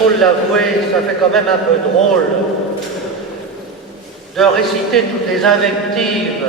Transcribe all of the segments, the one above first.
faut l'avouer, ça fait quand même un peu drôle de réciter toutes les invectives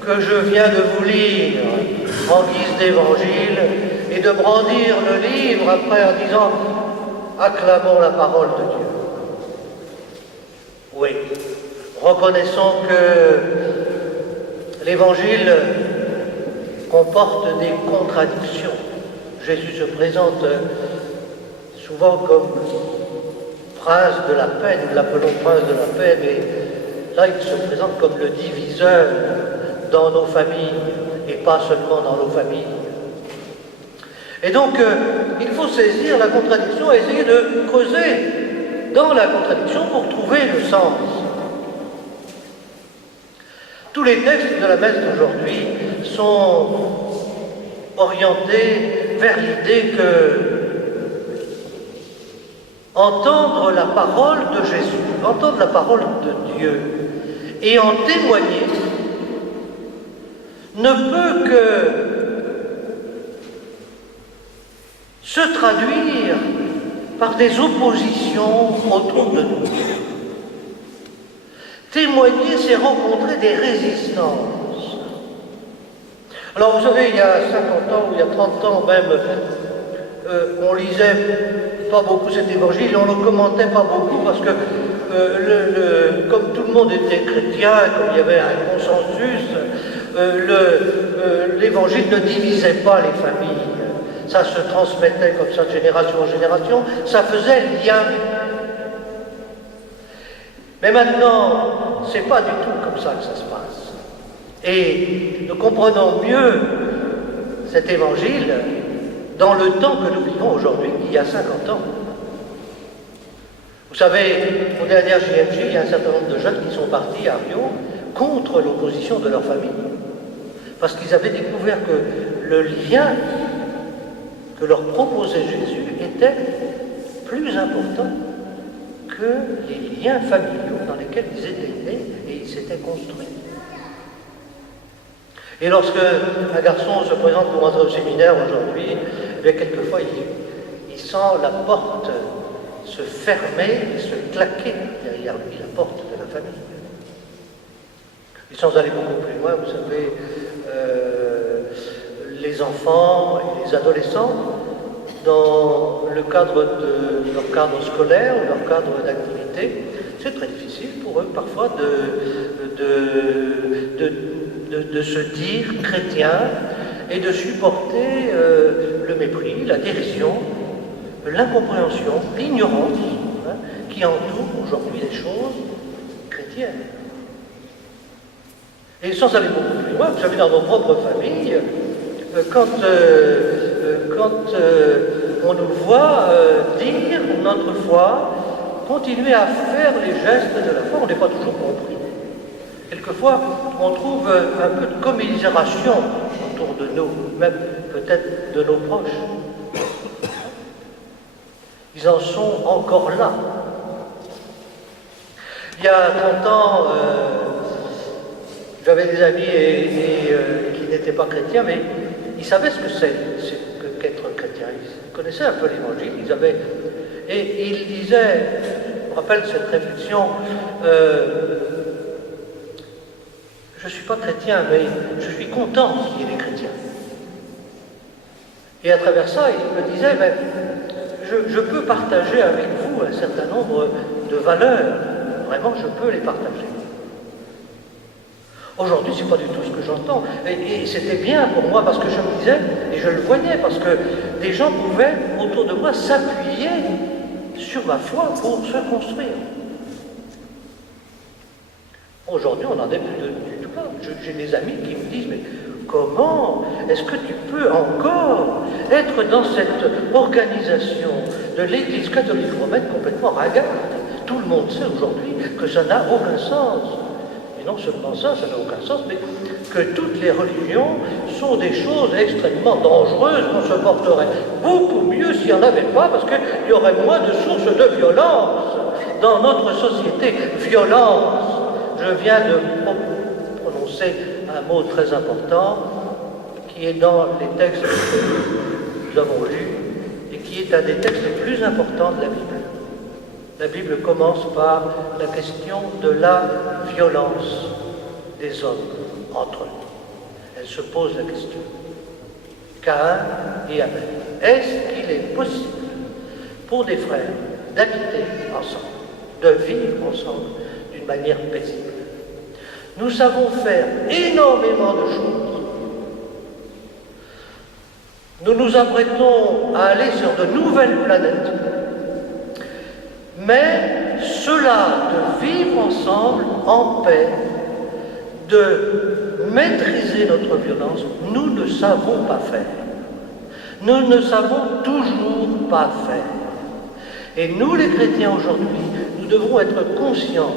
que je viens de vous lire en guise d'évangile et de brandir le livre après en disant « Acclamons la parole de Dieu ». Oui, reconnaissons que l'évangile comporte des contradictions. Jésus se présente souvent comme prince de la paix, nous l'appelons prince de la paix, mais là il se présente comme le diviseur dans nos familles, et pas seulement dans nos familles. Et donc, il faut saisir la contradiction et essayer de creuser dans la contradiction pour trouver le sens. Tous les textes de la messe d'aujourd'hui sont orientés vers l'idée que entendre la parole de Jésus, entendre la parole de Dieu et en témoigner ne peut que se traduire par des oppositions autour de nous. Témoigner, c'est rencontrer des résistances. Alors vous savez, il y a 50 ans ou il y a 30 ans même, on lisait pas beaucoup cet évangile et on ne le commentait pas beaucoup parce que comme tout le monde était chrétien, comme il y avait un consensus, l'évangile ne divisait pas les familles. Ça se transmettait comme ça de génération en génération, ça faisait lien. Mais maintenant, c'est pas du tout comme ça que ça se passe. Et nous comprenons mieux cet évangile dans le temps que nous vivons aujourd'hui, il y a 50 ans. Vous savez, aux dernières JMJ, il y a un certain nombre de jeunes qui sont partis à Rio contre l'opposition de leur famille. Parce qu'ils avaient découvert que le lien que leur proposait Jésus était plus important que les liens familiaux dans lesquels ils étaient nés et ils s'étaient construits. Et lorsque un garçon se présente pour entrer au séminaire aujourd'hui, bien quelquefois il sent la porte se fermer et se claquer derrière lui, la porte de la famille. Et sans aller beaucoup plus loin, vous savez, les enfants et les adolescents, dans le cadre de leur cadre scolaire ou leur cadre d'activité, c'est très difficile pour eux parfois de se dire chrétien et de supporter le mépris, la dérision, l'incompréhension, l'ignorance qui entoure aujourd'hui les choses chrétiennes. Et sans aller beaucoup plus loin, vous savez, dans nos propres familles, quand on nous voit dire notre foi, continuer à faire les gestes de la foi, on n'est pas toujours compris. Quelquefois, on trouve un peu de commisération autour de nous, même peut-être de nos proches. Ils en sont encore là. Il y a 30 ans, j'avais des amis qui n'étaient pas chrétiens, mais ils savaient ce que c'est qu'être chrétien. Ils connaissaient un peu l'évangile, et ils disaient, je me rappelle cette réflexion, je ne suis pas chrétien, mais je suis content qu'il y ait des chrétiens. Et à travers ça, ils me disaient, mais je peux partager avec vous un certain nombre de valeurs. Vraiment, je peux les partager. Aujourd'hui, ce n'est pas du tout ce que j'entends. Et c'était bien pour moi parce que je me disais, et je le voyais, parce que des gens pouvaient, autour de moi, s'appuyer sur ma foi pour se construire. Aujourd'hui, on n'en est plus du tout là. J'ai des amis qui me disent, mais comment est-ce que tu peux encore être dans cette organisation de l'Église catholique romaine complètement ringarde? Tout le monde sait aujourd'hui que ça n'a aucun sens. Et non seulement ça n'a aucun sens, mais que toutes les religions sont des choses extrêmement dangereuses, qu'on se porterait beaucoup mieux s'il n'y en avait pas, parce qu'il y aurait moins de sources de violence dans notre société. Violence. Je viens de prononcer un mot très important qui est dans les textes que nous avons lus et qui qui est un des textes les plus importants de la Bible. La Bible commence par la question de la violence des hommes entre eux. Elle se pose la question. Caïn et Abel. Est-ce qu'il est possible pour des frères d'habiter ensemble, de vivre ensemble d'une manière paisible? Nous savons faire énormément de choses. Nous nous apprêtons à aller sur de nouvelles planètes. Mais cela de vivre ensemble en paix, de maîtriser notre violence, nous ne savons pas faire. Nous ne savons toujours pas faire. Et nous, les chrétiens aujourd'hui, nous devons être conscients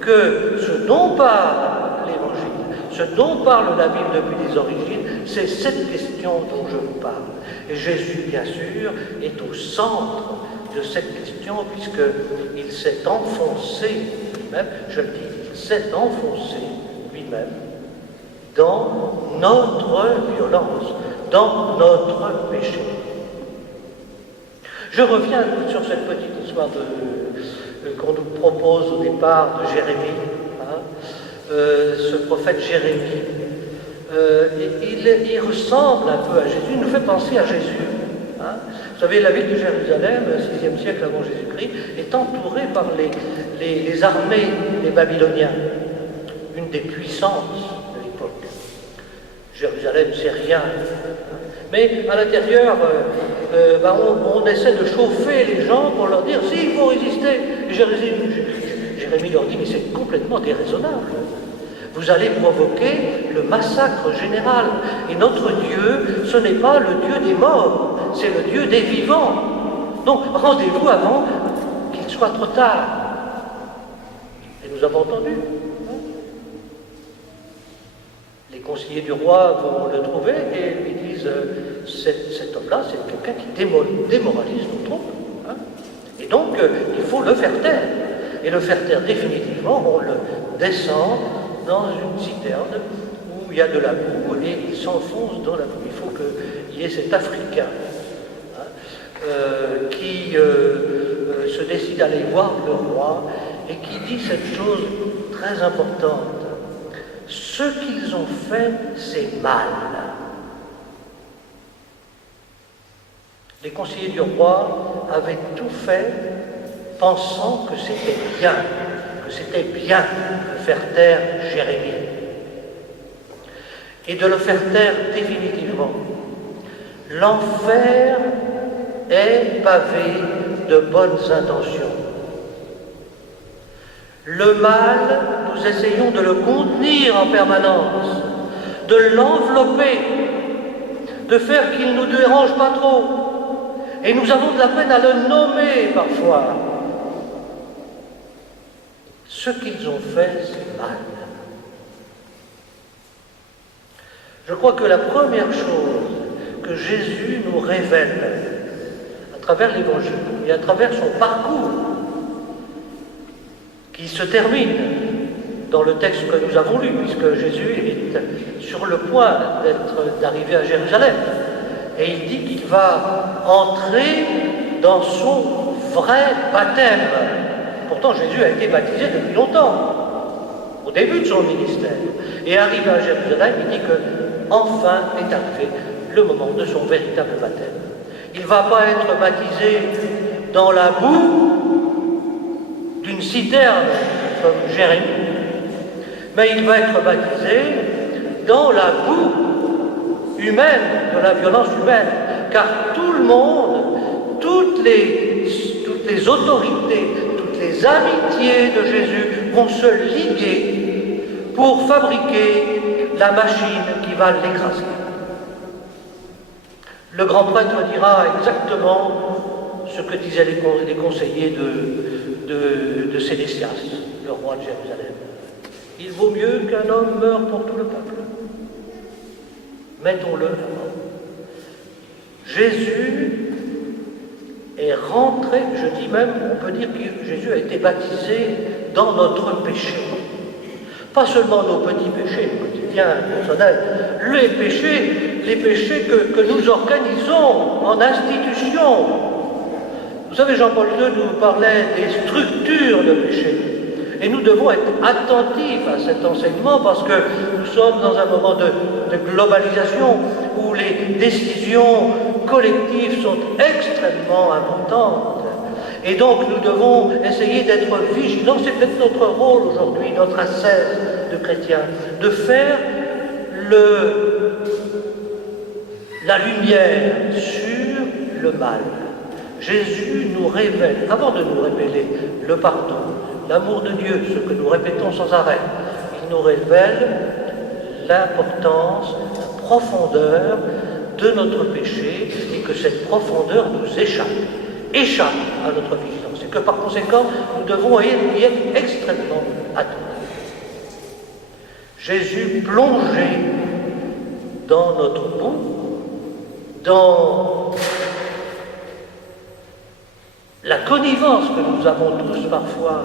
que ce dont parle l'Évangile, ce dont parle la Bible depuis les origines, c'est cette question dont je vous parle. Et Jésus, bien sûr, est au centre de cette question, puisqu'il s'est enfoncé lui-même, je le dis, il s'est enfoncé lui-même dans notre violence, dans notre péché. Je reviens sur cette petite histoire qu'on nous propose au départ de Jérémie, ce prophète Jérémie. Il ressemble un peu à Jésus, il nous fait penser à Jésus. Vous savez, la ville de Jérusalem, 6e siècle avant Jésus-Christ, est entourée par les armées des Babyloniens, une des puissances de l'époque. Jérusalem, c'est rien. Mais à l'intérieur, on essaie de chauffer les gens pour leur dire si, il faut résister. Et Jérémie leur dit mais c'est complètement déraisonnable. Vous allez provoquer le massacre général. Et notre Dieu, ce n'est pas le Dieu des morts, c'est le Dieu des vivants. Donc rendez-vous avant qu'il soit trop tard. Et nous avons entendu. Les conseillers du roi vont le trouver et lui disent cet homme-là, c'est quelqu'un qui démoralise nos troupes. Et donc, il faut le faire taire. Et le faire taire définitivement, on le descend dans une citerne où il y a de la boue et il s'enfonce dans la boue. Il faut qu'il y ait cet Africain qui se décide à aller voir le roi et qui dit cette chose très importante. Ce qu'ils ont fait, c'est mal. Les conseillers du roi avaient tout fait pensant que c'était bien de faire taire Jérémie et de le faire taire définitivement. L'enfer est pavé de bonnes intentions. Le mal, nous essayons de le contenir en permanence, de l'envelopper, de faire qu'il ne nous dérange pas trop. Et nous avons de la peine à le nommer parfois. Ce qu'ils ont fait, c'est mal. Je crois que la première chose que Jésus nous révèle à travers l'Évangile et à travers son parcours, qui se termine dans le texte que nous avons lu, puisque Jésus est sur le point d'arriver à Jérusalem. Et il dit qu'il va entrer dans son vrai baptême. Pourtant, Jésus a été baptisé depuis longtemps, au début de son ministère. Et arrivé à Jérusalem, il dit que enfin est arrivé le moment de son véritable baptême. Il ne va pas être baptisé dans la boue d'une citerne comme Jérémie, mais il va être baptisé dans la boue humaine, de la violence humaine, car tout le monde, toutes les autorités, toutes les amitiés de Jésus vont se liguer pour fabriquer la machine qui va l'écraser. Le grand prêtre dira exactement ce que disaient les conseillers de Sédécias, le roi de Jérusalem. Il vaut mieux qu'un homme meure pour tout le peuple. Mettons-le là-bas. Jésus est rentré, je dis même, on peut dire que Jésus a été baptisé dans notre péché. Pas seulement nos petits péchés quotidiens, personnels, les péchés que nous organisons en institution, Vous savez, Jean-Paul II nous parlait des structures de péché. Et nous devons être attentifs à cet enseignement parce que nous sommes dans un moment de globalisation où les décisions collectives sont extrêmement importantes. Et donc nous devons essayer d'être vigilants. C'est peut-être notre rôle aujourd'hui, notre ascèse de chrétiens, de faire la lumière sur le mal. Jésus nous révèle, avant de nous révéler le pardon, l'amour de Dieu, ce que nous répétons sans arrêt, il nous révèle l'importance, la profondeur de notre péché et que cette profondeur nous échappe à notre vigilance. Et que par conséquent, nous devons y être extrêmement attentifs. Jésus plongé dans notre boue, dans la connivence que nous avons tous parfois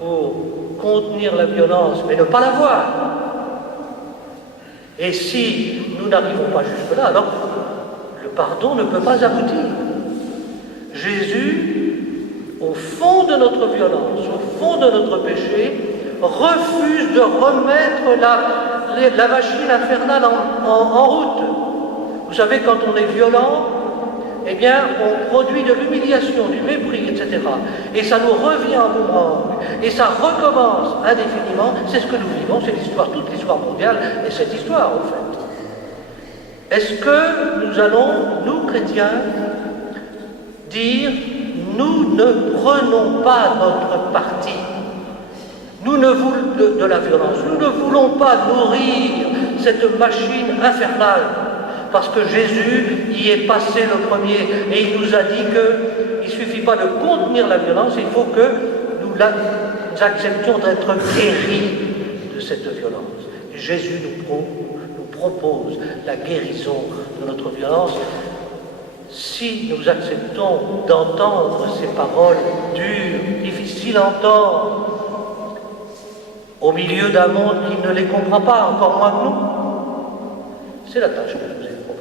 pour contenir la violence, mais ne pas la voir. Et si nous n'arrivons pas jusque-là, alors le pardon ne peut pas aboutir. Jésus, au fond de notre violence, au fond de notre péché, refuse de remettre la machine infernale en route. Vous savez, quand on est violent, eh bien, on produit de l'humiliation, du mépris, etc. Et ça nous revient en boomerang. Et ça recommence indéfiniment. C'est ce que nous vivons, c'est l'histoire, toute l'histoire mondiale, et cette histoire, en fait. Est-ce que nous allons, nous, chrétiens, dire « Nous ne prenons pas notre parti nous ne voulons de la violence, nous ne voulons pas nourrir cette machine infernale, parce que Jésus y est passé le premier, et il nous a dit qu'il ne suffit pas de contenir la violence, il faut que nous acceptions d'être guéris de cette violence. Et Jésus nous propose la guérison de notre violence. Si nous acceptons d'entendre ces paroles dures, difficiles à entendre, au milieu d'un monde qui ne les comprend pas, encore moins que nous, c'est la tâche que nous est proposée.